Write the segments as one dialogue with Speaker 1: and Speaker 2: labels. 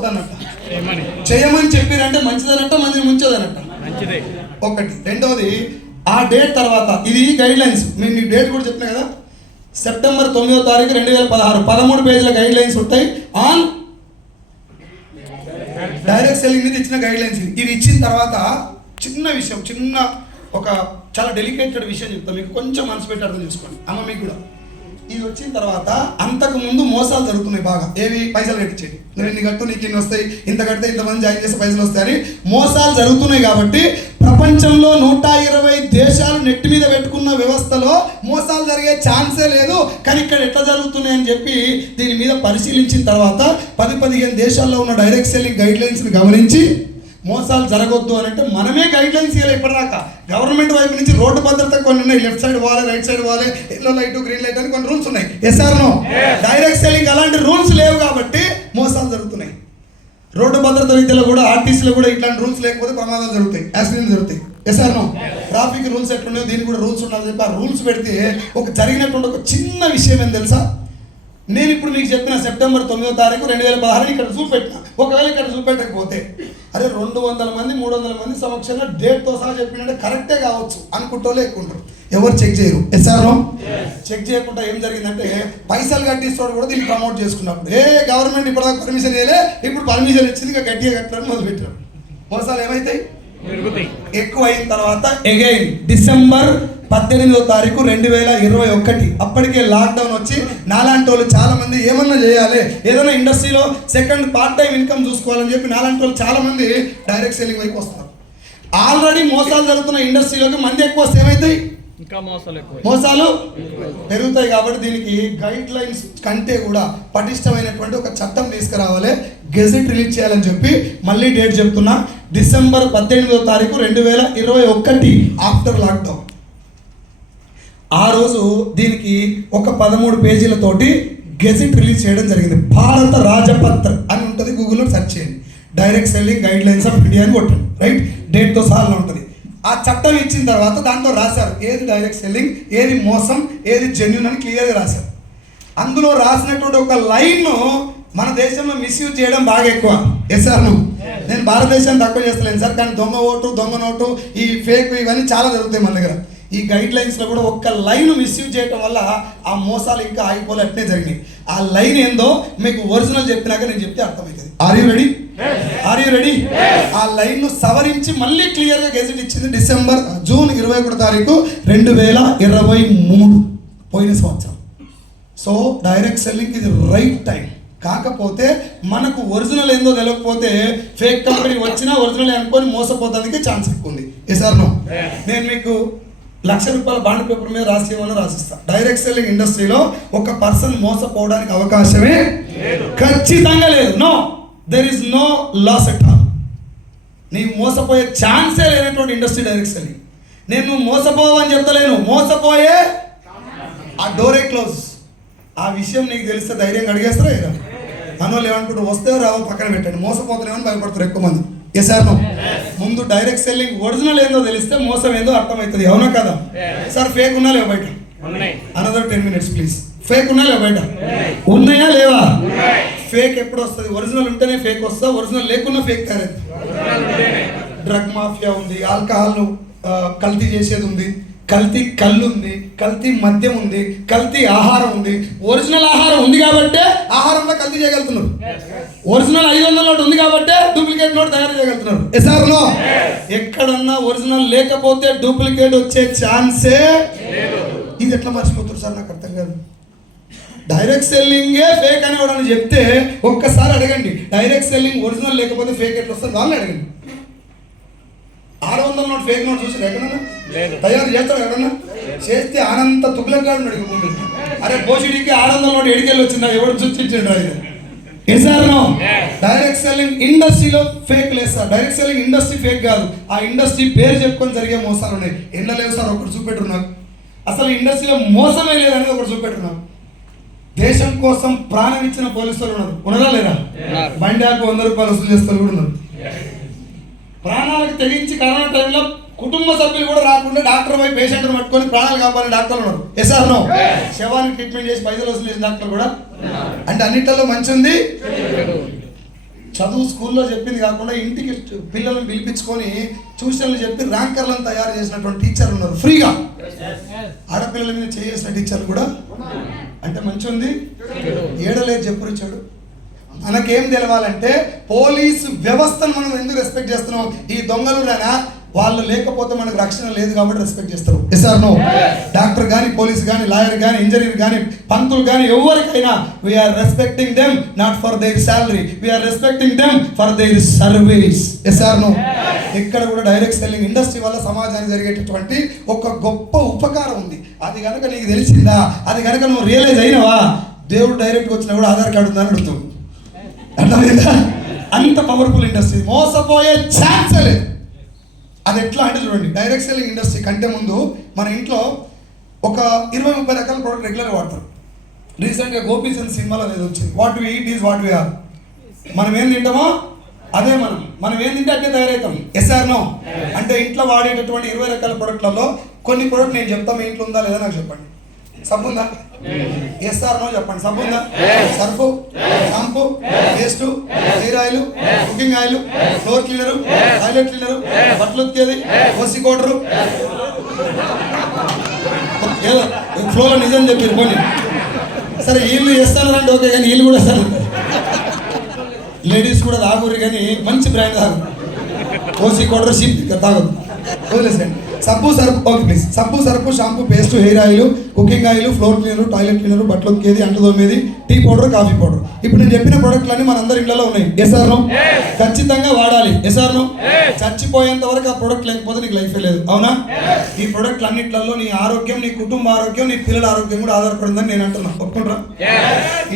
Speaker 1: వద్దన్నట్ట
Speaker 2: ఏమని
Speaker 1: చేయమని చెప్పారంటే మందిని ముంచదనట్ట
Speaker 2: మంచిదే.
Speaker 1: ఒకటి. రెండవది ఆ డేట్ తర్వాత ఇది గైడ్ లైన్స్ మేము ఈ డేట్ కూడా చెప్పినా కదా? సెప్టెంబర్ తొమ్మిదో తారీఖు రెండు వేల పదహారు. పదమూడు పేజీల గైడ్ లైన్స్ ఉంటాయి. ఆన్ డైరెక్ట్ సెల్లింగ్ మీద ఇచ్చిన గైడ్ లైన్స్ ఇది. ఇది ఇచ్చిన తర్వాత చిన్న విషయం చిన్న ఒక చాలా డెలికేటెడ్ విషయం చెప్తాను మీకు కొంచెం మనసు పెట్టి అర్థం చేసుకోండి. అమ్మ మీకు కూడా. ఇది వచ్చిన తర్వాత అంతకు ముందు మోసాలు జరుగుతున్నాయి బాగా. ఏవి? పైసలు కట్టించేది నువ్వు ఇన్ని కట్టు నీకు ఇన్ని వస్తాయి ఇంత కడితే ఇంతమంది జాయిన్ చేస్తే పైసలు వస్తాయని మోసాలు జరుగుతున్నాయి కాబట్టి ప్రపంచంలో నూట ఇరవై దేశాలు నెట్ మీద పెట్టుకున్న వ్యవస్థలో మోసాలు జరిగే ఛాన్సే లేదు. కానీ ఇక్కడ ఎట్లా జరుగుతున్నాయి అని చెప్పి దీని మీద పరిశీలించిన తర్వాత పది పదిహేను దేశాల్లో ఉన్న డైరెక్ట్ సెల్లింగ్ గైడ్ లైన్స్ని గమనించి మోసాలు జరగొద్దు అని అంటే మనమే గైడ్ లైన్స్ ఇవ్వాలి ఇప్పటిదాకా. గవర్నమెంట్ వైపు నుంచి రోడ్డు భద్రత కొన్ని ఉన్నాయి. లెఫ్ట్ సైడ్ పోవాలి రైట్ సైడ్ పోవాలి ఎల్లో లైట్ గ్రీన్ లైట్ అని కొన్ని రూల్స్ ఉన్నాయి. Yes or no direct selling అలాంటి రూల్స్ లేవు కాబట్టి మోసాలు జరుగుతున్నాయి. రోడ్డు భద్రత విద్యలో కూడా ఆర్టీసీలో కూడా ఇట్లాంటి రూల్స్ లేకపోతే ప్రమాదాలు జరుగుతాయి. యాక్సిడెంట్ జరుగుతాయి. ఎస్ఆర్ నో ట్రాఫిక్ రూల్స్ ఎట్లున్నాయో దీనికి కూడా రూల్స్ ఉండాలని చెప్పి ఆ రూల్స్ పెడితే ఒక జరిగినటువంటి ఒక చిన్న విషయం ఏం తెలుసా? నేను ఇప్పుడు మీకు చెప్పిన సెప్టెంబర్ తొమ్మిదో తారీఖు రెండు వేల పదహారు ఇక్కడ చూపెట్టిన. ఒకవేళ ఇక్కడ చూపెట్టకపోతే అరే రెండు వందల మంది మూడు వందల మంది సమక్షంలో డేట్తో సహా చెప్పినట్టే కరెక్టే కావచ్చు అనుకుంటోలే ఎక్కుంటారు ఎవరు చెక్ చేయరు? ఎస్ఆర్ చెక్ చేయకుండా ఏం జరిగిందంటే పైసలు కట్టిస్తాడు కూడా దీన్ని ప్రమోట్ చేసుకున్నప్పుడు. ఏ గవర్నమెంట్ ఇప్పటిదాకా పర్మిషన్ ఇవ్వలే ఇప్పుడు పర్మిషన్ ఇచ్చింది ఇక గట్టిగా కట్టడానికి మొదలు పెట్టారు మోసాలు ఏమైతాయి?
Speaker 2: పెరుగుతాయి.
Speaker 1: ఎక్కువ అయిన తర్వాత అగైన్ డిసెంబర్ పద్దెనిమిదో తారీఖు రెండు వేల ఇరవై ఒకటి. అప్పటికే లాక్డౌన్ వచ్చి నాలాంటి వాళ్ళు చాలా మంది ఏమన్నా చేయాలి? ఏదైనా ఇండస్ట్రీలో సెకండ్ పార్ట్ టైం ఇన్కమ్ చూసుకోవాలని చెప్పి నాలాంటి వాళ్ళు చాలా మంది డైరెక్ట్ సెల్లింగ్ వైపు వస్తారు ఆల్రెడీ మోసాలు జరుగుతున్న ఇండస్ట్రీలోకి మంది ఎక్కువ వస్తే ఏమవుతాయి
Speaker 2: ఇంకా మోసాలు ఎక్కువ
Speaker 1: మోసాలు పెరుగుతాయి కాబట్టి దీనికి గైడ్ లైన్స్ కంటే కూడా పటిష్టమైనటువంటి ఒక చట్టం తీసుకురావాలి. గెజెట్ రిలీజ్ చేయాలని చెప్పి మళ్ళీ డేట్ చెప్తున్నా. డిసెంబర్ పద్దెనిమిదో తారీఖు రెండు వేల ఇరవై ఒకటి ఆఫ్టర్ లాక్డౌన్ ఆ రోజు దీనికి ఒక పదమూడు పేజీలతోటి గెజెట్ రిలీజ్ చేయడం జరిగింది. భారత రాజపత్ర అని ఉంటుంది గూగుల్లో సెర్చ్ చేయండి. Direct selling guidelines of India అని కొట్టండి. రైట్ డేట్తో సహా ఉంటుంది. ఆ చట్టం ఇచ్చిన తర్వాత దాంట్లో రాశారు ఏది డైరెక్ట్ సెల్లింగ్ ఏది మోసం ఏది జెన్యున్ అని క్లియర్గా రాశారు. అందులో రాసినటువంటి ఒక లైన్ మన దేశంలో మిస్యూజ్ చేయడం బాగా ఎక్కువ. ఎస్ సార్ నువ్వు నేను భారతదేశాన్ని తక్కువ చేస్తలేను సార్ కానీ దొంగ ఓటు దొంగ నోటు ఈ ఫేక్ ఇవన్నీ చాలా జరుగుతాయి మన దగ్గర. ఈ గైడ్ లైన్స్లో కూడా ఒక్క లైన్ మిస్యూజ్ చేయడం వల్ల ఆ మోసాలు ఇంకా ఆగిపోలే అట్నే జరిగినాయి. ఆ లైన్ ఏందో మీకు ఒరిజినల్ చెప్పినాక నేను చెప్తే అర్థమవుతుంది. Are you ready are you ready ఆ లైన్ను సవరించి మళ్ళీ క్లియర్గా గెజెట్ ఇచ్చింది డిసెంబర్ జూన్ ఇరవై ఒకటో తారీఖు రెండు వేల ఇరవై మూడు పోయిన సంవత్సరం. సో డైరెక్ట్ సెల్లింగ్ ఇది రైట్ టైం కాకపోతే మనకు ఒరిజినల్ ఏందో తెలియకపోతే ఫేక్ కంపెనీ వచ్చినా ఒరిజినల్ అనుకొని మోసపోతానికి ఛాన్స్ ఎక్కువ ఉంది. ఎస్ ఆర్ నో నేను మీకు లక్ష రూపాయల బాండ్ పేపర్ మీద రాసి ఇవ్వాలని రాసిస్తా. డైరెక్ట్ సెల్లింగ్ ఇండస్ట్రీలో ఒక పర్సన్ మోసపోవడానికి అవకాశమే ఖచ్చితంగా లేదు. No there is no loss at all నీ మోసపోయే ఛాన్సే లేనటువంటి ఇండస్ట్రీ డైరెక్ట్ సెల్లింగ్ నేను మోసపోవని చెప్తలేను. మోసపోయే ఆ డోరే క్లోజ్ ఆ విషయం నీకు తెలిస్తే ధైర్యంగా అడిగేస్తారా? ఏరా? మనోళ్ళు ఏమనుకుంటారు వస్తే రావో పక్కన పెట్టండి. మోసపోతున్నామని భయపడతారు ఎక్కువ మంది. ఎస్ ఆర్ నో ముందు డైరెక్ట్ సెల్లింగ్ ఒరిజినల్ ఏందో తెలిస్తే మోసం ఏందో అర్థమవుతుంది. అవునా కదా? సార్ ఫేక్ ఉన్నా లేవు బయట? Another ten minutes please fake ఉన్నా లేవు బయట? ఉన్నాయా. లేవా? ఫేక్ ఎప్పుడు వస్తుంది? ఒరిజినల్ ఉంటేనే ఫేక్ వస్తా ఒరిజినల్ లేకున్నా ఫేక్ తయారైంది డ్రగ్ మాఫియా ఉంది ఆల్కహాల్ కల్తీ చేసేది ఉంది కల్తీ కళ్ళు ఉంది కల్తీ మద్యం ఉంది కల్తీ ఆహారం ఉంది. ఒరిజినల్ ఆహారం ఉంది కాబట్టే ఆహారంలో కల్తీ చేయగలుగుతున్నారు. ఒరిజినల్ ఐదు వందల నోట్ ఉంది కాబట్టే డూప్లికేట్ నోట్ తయారు చేయగలుగుతున్నారు ఎస్ఆర్ నో ఎక్కడన్నా ఒరిజినల్ లేకపోతే డూప్లికేట్ వచ్చే ఛాన్సే ఇది ఎట్లా మర్చిపోతారు సార్ నాకు అర్థం కాదు. డైరెక్ట్ సెల్లింగే ఫేక్ అని ఎవడని చెప్తే ఒక్కసారి అడగండి. డైరెక్ట్ సెల్లింగ్ ఒరిజినల్ లేకపోతే ఫేక్ ఎట్లా వస్తుంది? వాళ్ళని అడగండి. ఆరు వందల నోట్ ఫేక్ నోట్ చూసి ఎక్కడన్నా?
Speaker 2: లేదు.
Speaker 1: తయారు చేస్తాడు ఎక్కడన్నా? చేస్తే ఆనంత తుగ్లకాడు అడిగి ముందు. అరే పోషిడికి ఆరు వందల నోట్ ఎడికెళ్ళి వచ్చిందా? ఎవడు చూచిండు నో డైరెక్ట్ సెల్లింగ్ ఇండస్ట్రీలో ఫేక్ లేదు sir. Direct selling industry fake కాదు. ఆ ఇండస్ట్రీ పేరు చెప్పుకొని జరిగే మోసాలు ఉన్నాయి. ఎన్న లేవు సార్ ఒకటి చూపెట్టు నాకు. అసలు ఇండస్ట్రీలో మోసమే లేదనేది ఒకటి చూపెట్టు నాకు. దేశం కోసం ప్రాణం ఇచ్చిన పోలీసులు ఉన్నారు. ఉన్నారా లేదా. బండి ఆకు వంద రూపాయలు వసూలు చేస్తారు కూడా ఉన్నారు. ప్రాణాలకు తెగించి కరోనా టైంలో కుటుంబ సభ్యులు కూడా రాకుండా డాక్టర్ పోయి పేషెంట్ పట్టుకొని ప్రాణాలు కాపాడే డాక్టర్లు ఉన్నారు. ఎస్ ఆర్ నో శవానికి ట్రీట్మెంట్ చేసి పైసలు వసూలు చేసిన డాక్టర్లు కూడా? అంటే అన్నిట్లలో మంచి ఉంది చదువు స్కూల్లో చెప్పింది కాకుండా ఇంటికి పిల్లలను పిలిపించుకొని ట్యూషన్లు చెప్పి ర్యాంకర్లను తయారు చేసినటువంటి టీచర్లు ఉన్నారు. ఫ్రీగా ఆడపిల్లల మీద చేసిన టీచర్లు కూడా? అంటే మంచి ఉంది ఏడలేదు చెప్పు చెడు మనకేం తెలవాలంటే పోలీసు వ్యవస్థను మనం ఎందుకు రెస్పెక్ట్ చేస్తున్నాం? ఈ దొంగలునా వాళ్ళు లేకపోతే మనకు రక్షణ లేదు కాబట్టి రెస్పెక్ట్ చేస్తారు. ఎస్ ఆర్ నో డాక్టర్ కానీ పోలీస్ కానీ లాయర్ కానీ ఇంజనీర్ కానీ పంతులు కానీ ఎవరికైనా we are respecting them not for their salary we are respecting them for their service yes or no ఇక్కడ కూడా డైరెక్ట్ సెల్లింగ్ ఇండస్ట్రీ వల్ల సమాజానికి జరిగేటటువంటి ఒక గొప్ప ఉపకారం ఉంది. అది కనుక నీకు తెలిసిందా? అది కనుక నువ్వు రియలైజ్ అయినవా? దేవుడు డైరెక్ట్ వచ్చినా కూడా ఆధార్ కార్డు ఉందని అడుగుతుంది అర్థమైందా? అంత పవర్ఫుల్ ఇండస్ట్రీ మోసపోయే ఛాన్స్ లేదు. అది ఎట్లా అంటే చూడండి డైరెక్ట్ సెల్లింగ్ ఇండస్ట్రీ కంటే ముందు మన ఇంట్లో ఒక ఇరవై ముప్పై రకాల ప్రోడక్ట్ రెగ్యులర్గా వాడతారు. రీసెంట్గా గోపీచంద్ సినిమాలో అనేది వచ్చింది. What we eat is what we are మనం ఏం తింటామో అదే మనం. మనం ఏం తింటే అట్టే తయారవుతాం. ఎస్ఆర్ నో అంటే ఇంట్లో వాడేటటువంటి ఇరవై రకాల ప్రోడక్ట్లలో కొన్ని ప్రోడక్ట్ నేను చెప్తాను మీ ఇంట్లో ఉందా లేదా నాకు చెప్పండి. సబ్బుందా ఎస్ఆర్ నో చెప్పండి. సబ్బుందా Surf? Shampoo paste? Hair oil? Cooking oil? Floor cleaner? Toilet cleaner? బట్టలు ఉతికేది? కోసి కోటరు? ఫ్లోర్ ఫ్లోలో నిజం చెప్పారు పోనీ. సరే వీళ్ళు చేస్తాను ఓకే కానీ వీళ్ళు కూడా సరే లేడీస్ కూడా తాగురు కానీ మంచి బ్రాండ్ తాగు. కోసి కోటరు షీప్ తాగదు వదిలేసండి సబ్బు సర్ఫ్ ఓకే ప్లీజ్ సబ్బు Surf shampoo paste hair oil cooking oil floor cleaner toilet cleaner బట్టలు ఉతికేది అంట్లు తోమేది టీ పౌడర్ కాఫీ పౌడర్. ఇప్పుడు నేను చెప్పిన ప్రోడక్ట్లన్నీ మనందరి ఇళ్ళలో ఉన్నాయి. ఎస్ఆర్ను ఖచ్చితంగా వాడాలి. ఎస్ఆర్ను చచ్చిపోయేంత వరకు ఆ ప్రోడక్ట్ లేకపోతే నీకు లైఫ్ లేదు. అవునా? ఈ ప్రోడక్ట్లు అన్నిట్లలో నీ ఆరోగ్యం నీ కుటుంబ ఆరోగ్యం నీ పిల్లల ఆరోగ్యం కూడా ఆధారపడిందని నేను అంటున్నా. ఒప్పుకుంటారా?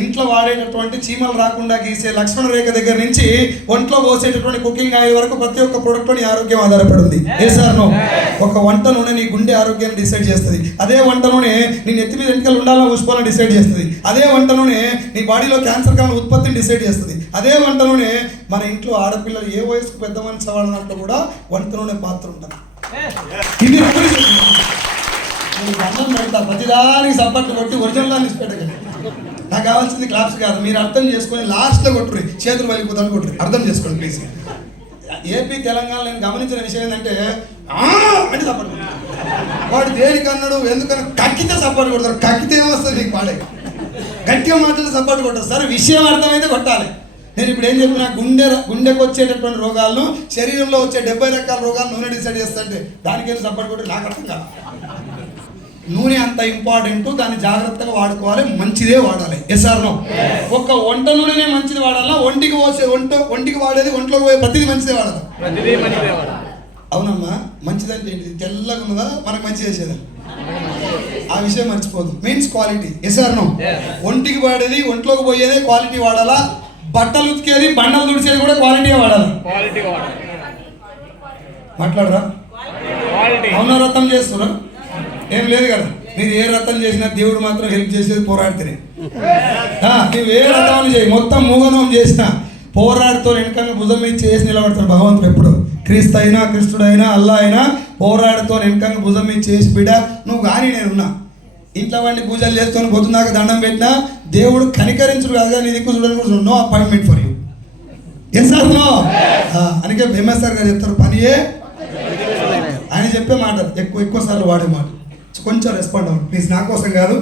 Speaker 1: ఇంట్లో వాడేటటువంటి చీమలు రాకుండా గీసే లక్ష్మణ రేఖ దగ్గర నుంచి ఒంట్లో పోసేటటువంటి కుకింగ్ ఆయిల్ వరకు ప్రతి ఒక్క ప్రోడక్ట్ నీ ఆరోగ్యం ఆధారపడింది. ఏ సార్ ఒక వంట నూనె నీ గుండె ఆరోగ్యాన్ని డిసైడ్ చేస్తుంది. అదే వంట నూనె నీ నెత్తి మీద ఎంటికలు ఉండాలో ఊసుకోవాలని డిసైడ్ చేస్తుంది. అదే వంట నూనె నీ బాడీలో క్యాన్సర్ కాలం ఉత్పత్తిని డిసైడ్ చేస్తుంది. అదే వంట నూనె మన ఇంట్లో ఆడపిల్లలు ఏ వయసుకు పెద్ద మనిషి వాళ్ళ కూడా వంట నూనె పాత్ర ఉంటుంది. ఇది రెండు పెడతా ప్రతిదానికి సపోర్ట్లు కొట్టి ఒరిజినల్ దాన్ని పెట్టకండి నాకు కావాల్సింది క్లాప్స్ కాదు. మీరు అర్థం చేసుకొని లాస్ట్లో కొట్టుర్రి. చేతులు వెళ్ళిపోతాను కొట్టుర్రి. అర్థం చేసుకోండి ప్లీజ్ ఏపీ తెలంగాణ నేను గమనించిన విషయం ఏంటంటే అంటే సపోర్ట్ వాడు దేనికి అన్నాడు? ఎందుకన్నా కక్కితే సపోర్ట్ కొడతారు. కక్కితే ఏమొస్తుంది నీకు పాడే? గట్టిగా మాట్లాడితే సపోర్ట్ కొట్టారు సరే విషయం అర్థమైతే కొట్టాలి. నేను ఇప్పుడు ఏం చెప్పిన? గుండె గుండెకు వచ్చేటటువంటి రోగాలను శరీరంలో వచ్చే డెబ్బై రకాల రోగాలు నూనె డిసైడ్ చేస్తుంటే దానికి ఏం సపోర్ట్ కొట్టి నాకు అర్థం కాదు. నూనె అంత ఇంపార్టెంట్ దాన్ని జాగ్రత్తగా వాడుకోవాలి మంచిదే వాడాలి. ఎస్ఆర్ ఒక ఒక్క వంట నూనెనే మంచిది వాడాలా? ఒంటికి పోసే వంట ఒంటికి వాడేది ఒంట్లోకి పోయే ప్రతిదీ మంచిదే వాడాలి. అవునమ్మా మంచిదంటే ఏంటిది? తెల్లగా ఉన్నదా? మనకు మంచి చేసేదా? ఆ విషయం మర్చిపోదు. Means quality yes or no. ఒంటికి వాడేది ఒంట్లోకి పోయేదే క్వాలిటీ వాడాలా? బట్టలు ఉతికేది బండలు తుడిచేది కూడా క్వాలిటీ వాడాలి? మాట్లాడరా? అవునా రథం చేస్తున్నా ఏం లేదు కదా. మీరు ఏ రథం చేసినా దేవుడు మాత్రం హెల్ప్ చేసేది పోరాడితేనే. నువ్వు ఏ రథం చేయి? మొత్తం మూగనం చేసినా పోరాడుతో వెనకంగా భుజం మీద చేసి నిలబడతాడు భగవంతుడు ఎప్పుడు. క్రీస్తు అయినా కృష్ణుడైనా అల్లా అయినా పోరాడుతో వెనకంగా భుజం మీద చేసి బిడ నువ్వు కానీ నేనున్నా. ఇంట్లో వాడిని పూజలు చేసుకొని పొద్దున్నాక దండం పెట్టినా దేవుడు కనికరించడు కాదు కానీ దిక్కు చూడని కూడా no appointment for you yes sir no అందుకే భీమేశ్వర్ గారు చెప్తారు పనియే ఆయన చెప్పే మాట ఎక్కువ ఎక్కువ సార్లు వాడే మాట కొంచెం రెస్పాండ్ అవ్వండి. ప్లీజ్ నా కోసం కాదు.